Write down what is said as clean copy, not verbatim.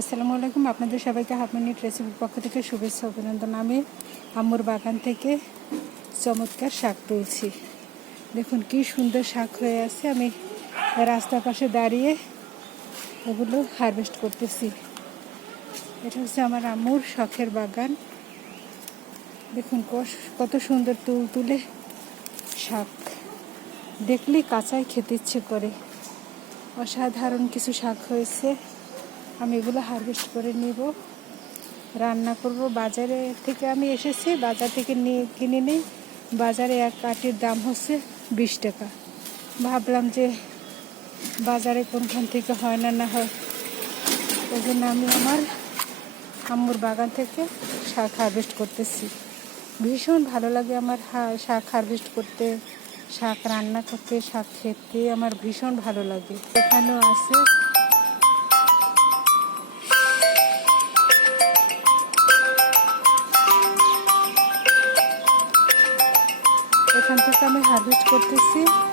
আসসালামু আলাইকুম। আপনাদের সবাইকে হাফ মিনিট রেসিপির পক্ষ থেকে শুভেচ্ছা অভিনন্দন। আমি আম্মুর বাগান থেকে চমৎকার শাক তুলছি। দেখুন কি সুন্দর শাক হয়ে আছে। আমি রাস্তার পাশে দাঁড়িয়ে এগুলো হারভেস্ট করতেছি। এটা হচ্ছে আমার আম্মুর শখের বাগান। দেখুন কত সুন্দর তুলে শাক, দেখলেই কাঁচাই খেতে ইচ্ছে করে। অসাধারণ কিছু শাক হয়েছে। আমি এগুলো হারভেস্ট করে নেব, রান্না করব। বাজারে থেকে আমি এসেছি, বাজার থেকে কিনে নিই। বাজারে এক আটির দাম হচ্ছে 20 টাকা। ভাবলাম যে বাজারে কোনখান থেকে হয় না হয়, ওই জন্য আমি আমার আম্মুর বাগান থেকে শাক হারভেস্ট করতেছি। ভীষণ ভালো লাগে আমার শাক হারভেস্ট করতে, শাক রান্না করতে, শাক খেতে আমার ভীষণ ভালো লাগে। এখানেও আছে। এখান থেকে আমি হারভেস্ট করতেছি।